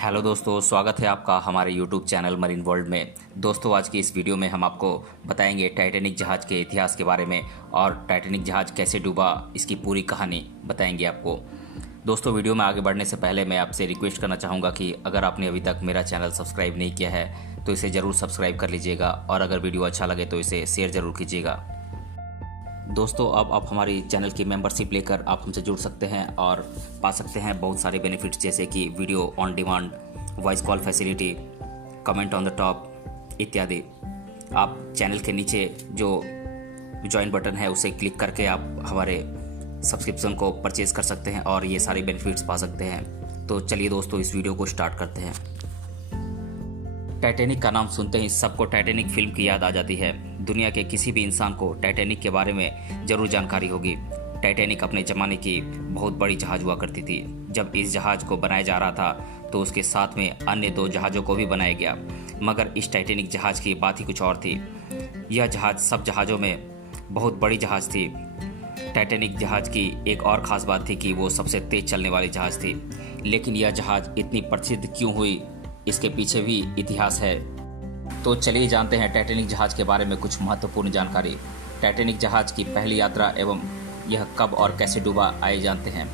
Hello दोस्तों, स्वागत है आपका हमारे यूट्यूब चैनल मरीन वर्ल्ड में। दोस्तों, आज की इस वीडियो में हम आपको बताएंगे टाइटैनिक जहाज़ के इतिहास के बारे में और टाइटैनिक जहाज़ कैसे डूबा, इसकी पूरी कहानी बताएंगे आपको। दोस्तों, वीडियो में आगे बढ़ने से पहले मैं आपसे रिक्वेस्ट करना चाहूँगा कि अगर आपने अभी तक मेरा चैनल सब्सक्राइब नहीं किया है तो इसे ज़रूर सब्सक्राइब कर लीजिएगा और अगर वीडियो अच्छा लगे तो इसे शेयर ज़रूर कीजिएगा। दोस्तों, अब आप हमारी चैनल की मेंबरशिप लेकर आप हमसे जुड़ सकते हैं और पा सकते हैं बहुत सारे बेनिफिट्स, जैसे कि video on demand, voice call facility, comment on the top इत्यादि। आप चैनल के नीचे जो ज्वाइन बटन है उसे क्लिक करके आप हमारे सब्सक्रिप्शन को परचेज कर सकते हैं और ये सारे बेनिफिट्स पा सकते हैं। तो चलिए दोस्तों, इस वीडियो को स्टार्ट करते हैं। टाइटैनिक का नाम सुनते ही सबको टाइटैनिक फिल्म की याद आ जाती है। दुनिया के किसी भी इंसान को टाइटैनिक के बारे में जरूर जानकारी होगी। टाइटैनिक अपने ज़माने की बहुत बड़ी जहाज़ हुआ करती थी। जब इस जहाज़ को बनाया जा रहा था तो उसके साथ में अन्य 2 जहाज़ों को भी बनाया गया, मगर इस टाइटैनिक जहाज़ की बात ही कुछ और थी। यह जहाज़ सब जहाज़ों में बहुत बड़ी जहाज़ थी। टाइटैनिक जहाज़ की एक और ख़ास बात थी कि वो सबसे तेज़ चलने वाली जहाज़ थी। लेकिन यह जहाज़ इतनी प्रसिद्ध क्यों हुई, इसके पीछे भी इतिहास है। तो चलिए जानते हैं टाइटैनिक जहाज़ के बारे में कुछ महत्वपूर्ण जानकारी। टाइटैनिक जहाज़ की पहली यात्रा एवं यह कब और कैसे डूबा, आइए जानते हैं।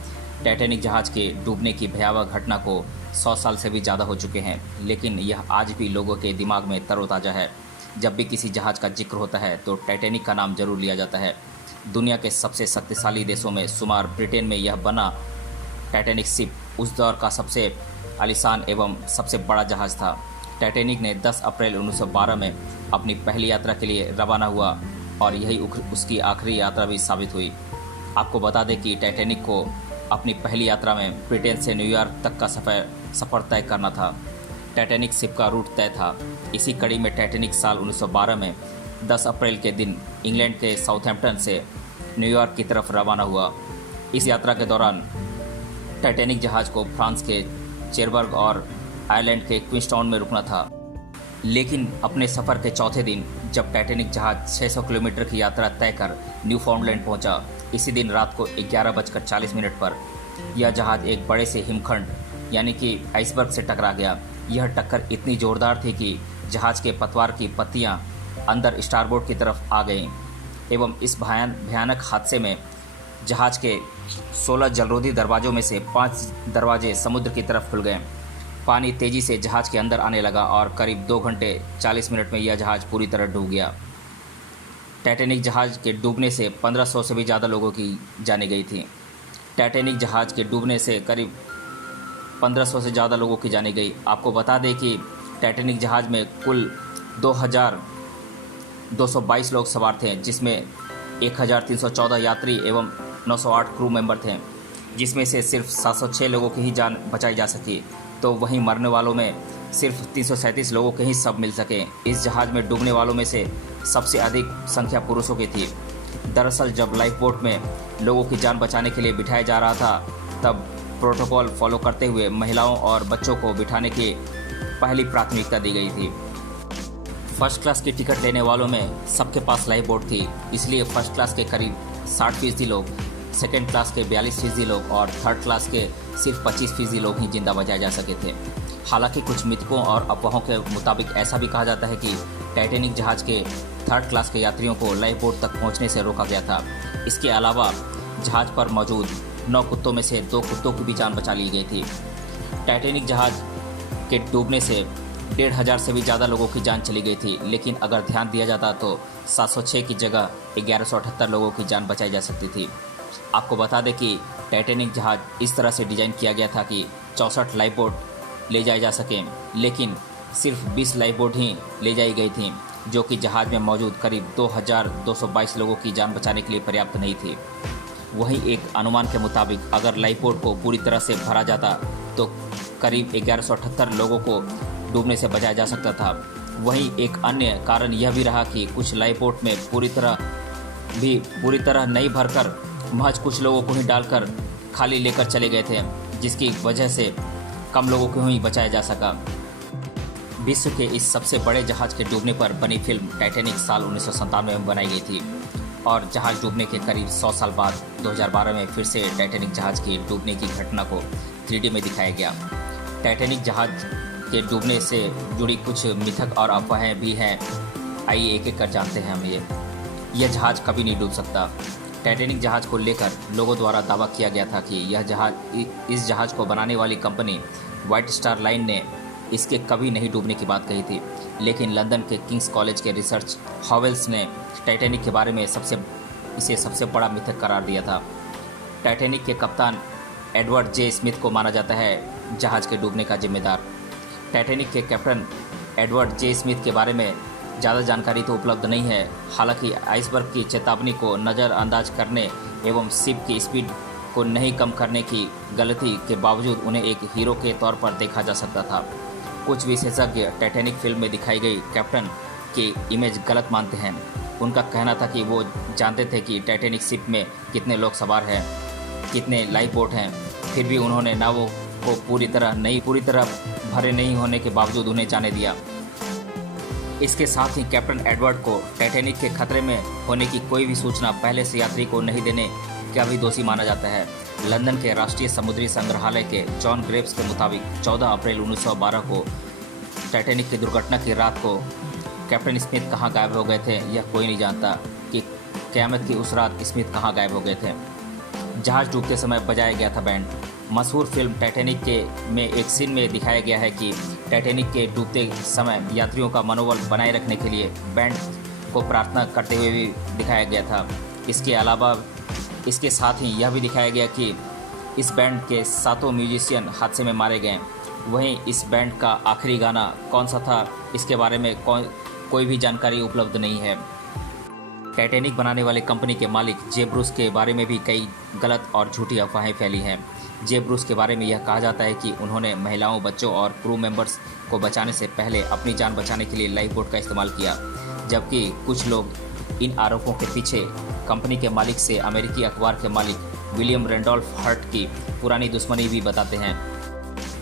टाइटैनिक जहाज़ के डूबने की भयावह घटना को 100 साल से भी ज़्यादा हो चुके हैं, लेकिन यह आज भी लोगों के दिमाग में तरोताज़ा है। जब भी किसी जहाज़ का जिक्र होता है तो टाइटैनिक का नाम जरूर लिया जाता है। दुनिया के सबसे शक्तिशाली देशों में शुमार ब्रिटेन में यह बना टाइटैनिक शिप उस दौर का सबसे आलीशान एवं सबसे बड़ा जहाज़ था। टाइटैनिक ने 10 अप्रैल 1912 में अपनी पहली यात्रा के लिए रवाना हुआ और यही उसकी आखिरी यात्रा भी साबित हुई। आपको बता दें कि टाइटैनिक को अपनी पहली यात्रा में ब्रिटेन से न्यूयॉर्क तक का सफ़र तय करना था। टाइटैनिक शिप का रूट तय था। इसी कड़ी में टाइटैनिक साल 1912 में 10 अप्रैल के दिन इंग्लैंड के साउथहैम्पटन से न्यूयॉर्क की तरफ रवाना हुआ। इस यात्रा के दौरान टाइटैनिक जहाज़ को फ्रांस के चेरबर्ग और आयरलैंड के क्वींसटाउन में रुकना था। लेकिन अपने सफ़र के चौथे दिन जब टाइटैनिक जहाज़ 600 किलोमीटर की यात्रा तय कर न्यूफाउंडलैंड पहुंचा, इसी दिन रात को 11:40 पर यह जहाज़ एक बड़े से हिमखंड यानी कि आइसबर्ग से टकरा गया। यह टक्कर इतनी ज़ोरदार थी कि जहाज़ के पतवार की पत्तियां अंदर स्टारबोर्ड की तरफ आ गईं एवं इस भयानक हादसे में जहाज़ के 16 जलरोधी दरवाज़ों में से 5 दरवाजे समुद्र की तरफ खुल गए। पानी तेज़ी से जहाज़ के अंदर आने लगा और करीब 2 घंटे 40 मिनट में यह जहाज़ पूरी तरह डूब गया। टाइटैनिक जहाज़ के डूबने से 1500 से भी ज़्यादा लोगों की जानें गई थी। टाइटैनिक जहाज़ के डूबने से करीब 1500 से ज़्यादा लोगों की जानें गई। आपको बता दें कि टाइटैनिक जहाज़ में कुल 2222 लोग सवार थे, जिसमें 1314 यात्री एवं 908 क्रू मेंबर थे, जिसमें से सिर्फ 706 लोगों की ही जान बचाई जा सकी। तो वहीं मरने वालों में सिर्फ 337 लोगों के ही शव मिल सके। इस जहाज़ में डूबने वालों में से सबसे अधिक संख्या पुरुषों की थी। दरअसल जब लाइफ बोट में लोगों की जान बचाने के लिए बिठाया जा रहा था, तब प्रोटोकॉल फॉलो करते हुए महिलाओं और बच्चों को बिठाने की पहली प्राथमिकता दी गई थी। फर्स्ट क्लास की टिकट लेने वालों में सबके पास लाइफ बोट थी, इसलिए फर्स्ट क्लास के करीब 60% लोग, सेकेंड क्लास के 42% लोग और थर्ड क्लास के सिर्फ 25% लोग ही जिंदा बचाए जा सके थे। हालांकि कुछ मिथकों और अफवाहों के मुताबिक ऐसा भी कहा जाता है कि टाइटैनिक जहाज़ के थर्ड क्लास के यात्रियों को लाइफ बोट तक पहुंचने से रोका गया था। इसके अलावा जहाज़ पर मौजूद 9 कुत्तों में से 2 कुत्तों की भी जान बचा ली गई थी। टाइटैनिक जहाज़ के डूबने से 1500 से भी ज़्यादा लोगों की जान चली गई थी, लेकिन अगर ध्यान दिया जाता तो 706 की जगह 1178 लोगों की जान बचाई जा सकती थी। आपको बता दें कि टाइटैनिक जहाज़ इस तरह से डिज़ाइन किया गया था कि 64 लाइफ बोट ले जाए जा सकें, लेकिन सिर्फ 20 लाइफ बोट ही ले जाई गई थी, जो कि जहाज़ में मौजूद करीब 2222 लोगों की जान बचाने के लिए पर्याप्त नहीं थी। वहीं एक अनुमान के मुताबिक अगर लाइफ बोट को पूरी तरह से भरा जाता तो करीब 1178 लोगों को डूबने से बचाया जा सकता था। वहीं एक अन्य कारण यह भी रहा कि कुछ लाइफ बोट में पूरी तरह नहीं भरकर महज कुछ लोगों को ही डालकर खाली लेकर चले गए थे, जिसकी वजह से कम लोगों को ही बचाया जा सका। विश्व के इस सबसे बड़े जहाज़ के डूबने पर बनी फिल्म टाइटैनिक साल 1997 में बनाई गई थी और जहाज़ डूबने के करीब 100 साल बाद 2012 में फिर से टाइटैनिक जहाज़ की डूबने की घटना को 3D में दिखाया गया। टाइटैनिक जहाज के डूबने से जुड़ी कुछ मिथक और अफवाहें भी हैं। आइए एक एक कर जानते हैं हम यह जहाज कभी नहीं डूब सकता। टाइटैनिक जहाज को लेकर लोगों द्वारा दावा किया गया था कि इस जहाज को बनाने वाली कंपनी व्हाइट स्टार लाइन ने इसके कभी नहीं डूबने की बात कही थी, लेकिन लंदन के किंग्स कॉलेज के रिसर्च हॉवेल्स ने टाइटैनिक के बारे में इसे सबसे बड़ा मिथक करार दिया था। टाइटैनिक के कप्तान एडवर्ड जे स्मिथ को माना जाता है जहाज के डूबने का जिम्मेदार। टाइटैनिक के कैप्टन एडवर्ड जे स्मिथ के बारे में ज़्यादा जानकारी तो उपलब्ध नहीं है। हालांकि आइसबर्ग की चेतावनी को नज़रअंदाज करने एवं शिप की स्पीड को नहीं कम करने की गलती के बावजूद उन्हें एक हीरो के तौर पर देखा जा सकता था। कुछ विशेषज्ञ टाइटैनिक फिल्म में दिखाई गई कैप्टन की इमेज गलत मानते हैं। उनका कहना था कि वो जानते थे कि टाइटैनिक शिप में कितने लोग सवार हैं, कितने लाइफ बोट हैं, फिर भी उन्होंने नावों को पूरी तरह भरे नहीं होने के बावजूद उन्हें जाने दिया। इसके साथ ही कैप्टन एडवर्ड को टाइटैनिक के खतरे में होने की कोई भी सूचना पहले से यात्री को नहीं देने का भी दोषी माना जाता है। लंदन के राष्ट्रीय समुद्री संग्रहालय के जॉन ग्रेव्स के मुताबिक 14 अप्रैल 1912 को टाइटैनिक की दुर्घटना की रात को कैप्टन स्मिथ कहाँ गायब हो गए थे यह कोई नहीं जानता कि क़यामत की उस रात स्मिथ कहाँ गायब हो गए थे। जहाज डूबते समय बजाया गया था बैंड। मशहूर फिल्म टाइटैनिक में एक सीन में दिखाया गया है कि टाइटैनिक के डूबते समय यात्रियों का मनोबल बनाए रखने के लिए बैंड को प्रार्थना करते हुए भी दिखाया गया था। इसके अलावा इसके साथ ही यह भी दिखाया गया कि इस बैंड के 7 म्यूजिशियन हादसे में मारे गए। वहीं इस बैंड का आखिरी गाना कौन सा था इसके बारे में कोई भी जानकारी उपलब्ध नहीं है। टाइटैनिक बनाने वाले कंपनी के मालिक जे ब्रूस के बारे में भी कई गलत और झूठी अफवाहें फैली हैं। जे ब्रूस के बारे में यह कहा जाता है कि उन्होंने महिलाओं, बच्चों और क्रू मेंबर्स को बचाने से पहले अपनी जान बचाने के लिए लाइफ बोट का इस्तेमाल किया, जबकि कुछ लोग इन आरोपों के पीछे कंपनी के मालिक से अमेरिकी अखबार के मालिक विलियम रेंडोल्फ हर्ट की पुरानी दुश्मनी भी बताते हैं।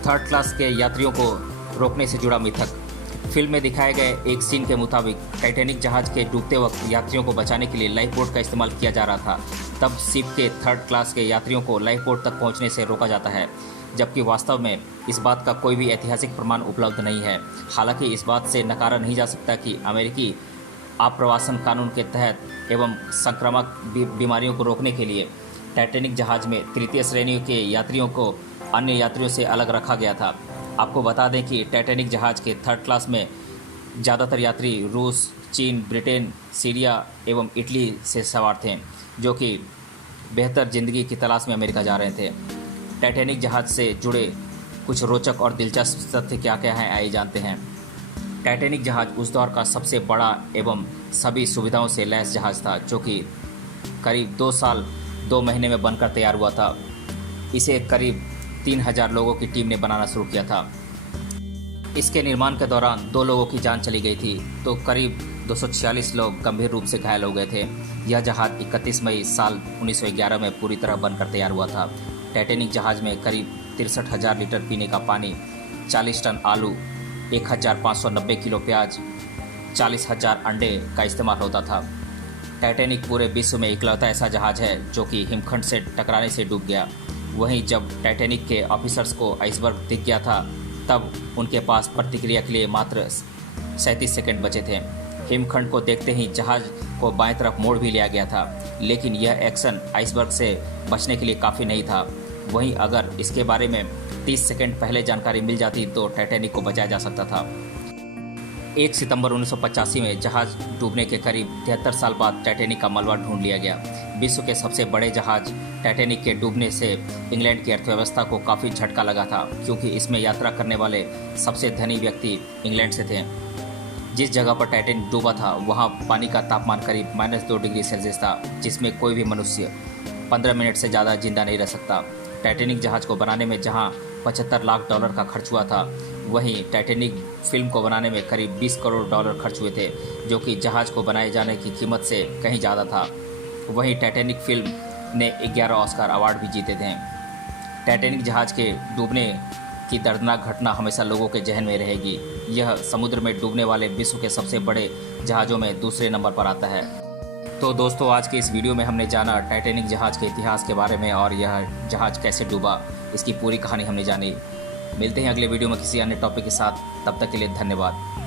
थर्ड क्लास के यात्रियों को रोकने से जुड़ा मिथक। फिल्म में दिखाए गए एक सीन के मुताबिक टाइटैनिक जहाज के डूबते वक्त यात्रियों को बचाने के लिए लाइफ बोट का इस्तेमाल किया जा रहा था। तब शिप के थर्ड क्लास के यात्रियों को लाइफ बोट तक पहुंचने से रोका जाता है, जबकि वास्तव में इस बात का कोई भी ऐतिहासिक प्रमाण उपलब्ध नहीं है। हालांकि इस बात से नकारा नहीं जा सकता कि अमेरिकी आप्रवासन कानून के तहत एवं संक्रामक बीमारियों को रोकने के लिए टाइटैनिक जहाज में तृतीय श्रेणी के यात्रियों को अन्य यात्रियों से अलग रखा गया था। आपको बता दें कि टाइटैनिक जहाज के थर्ड क्लास में ज़्यादातर यात्री रूस, चीन, ब्रिटेन, सीरिया एवं इटली से सवार थे, जो कि बेहतर ज़िंदगी की तलाश में अमेरिका जा रहे थे। टाइटैनिक जहाज से जुड़े कुछ रोचक और दिलचस्प तथ्य क्या क्या हैं आइए जानते हैं। टाइटैनिक जहाज उस दौर का सबसे बड़ा एवं सभी सुविधाओं से लैस जहाज था, जो कि करीब 2 साल 2 महीने में बनकर तैयार हुआ था। इसे करीब 3000 लोगों की टीम ने बनाना शुरू किया था। इसके निर्माण के दौरान 2 लोगों की जान चली गई थी, तो करीब 246 लोग गंभीर रूप से घायल हो गए थे। यह जहाज 31 मई साल 1911 में पूरी तरह बनकर तैयार हुआ था। टाइटैनिक जहाज में करीब 63,000 लीटर पीने का पानी, 40 टन आलू, 1590 किलो प्याज, 40,000 अंडे का इस्तेमाल होता था। टाइटैनिक पूरे विश्व में इकलौता ऐसा जहाज है जो कि हिमखंड से टकराने से डूब गया। वहीं जब टाइटैनिक के ऑफिसर्स को आइसबर्ग दिख गया था, तब उनके पास प्रतिक्रिया के लिए मात्र 37 सेकंड बचे थे। हिमखंड को देखते ही जहाज को बाएं तरफ मोड़ भी लिया गया था, लेकिन यह एक्शन आइसबर्ग से बचने के लिए काफ़ी नहीं था। वहीं अगर इसके बारे में 30 सेकंड पहले जानकारी मिल जाती तो टाइटैनिक को बचाया जा सकता था। 1 सितंबर 1985 में जहाज डूबने के करीब 73 साल बाद टाइटैनिक का मलबा ढूंढ लिया गया। विश्व के सबसे बड़े जहाज टाइटैनिक के डूबने से इंग्लैंड की अर्थव्यवस्था को काफ़ी झटका लगा था, क्योंकि इसमें यात्रा करने वाले सबसे धनी व्यक्ति इंग्लैंड से थे। जिस जगह पर टाइटैनिक डूबा था वहाँ पानी का तापमान करीब -2 डिग्री सेल्सियस था, जिसमें कोई भी मनुष्य 15 मिनट से ज़्यादा जिंदा नहीं रह सकता। टाइटैनिक जहाज को बनाने में जहाँ $75 लाख का खर्च हुआ था, वहीं टाइटैनिक फिल्म को बनाने में करीब $20 करोड़ खर्च हुए थे, जो कि जहाज को बनाए जाने की कीमत से कहीं ज़्यादा था। वहीं टाइटैनिक फिल्म ने 11 ऑस्कर अवार्ड भी जीते थे। टाइटैनिक जहाज के डूबने की दर्दनाक घटना हमेशा लोगों के जहन में रहेगी। यह समुद्र में डूबने वाले विश्व के सबसे बड़े जहाज़ों में दूसरे नंबर पर आता है। तो दोस्तों, आज के इस वीडियो में हमने जाना टाइटैनिक जहाज़ के इतिहास के बारे में और यह जहाज़ कैसे डूबा, इसकी पूरी कहानी हमने जानी। मिलते हैं अगले वीडियो में किसी अन्य टॉपिक के साथ। तब तक के लिए धन्यवाद।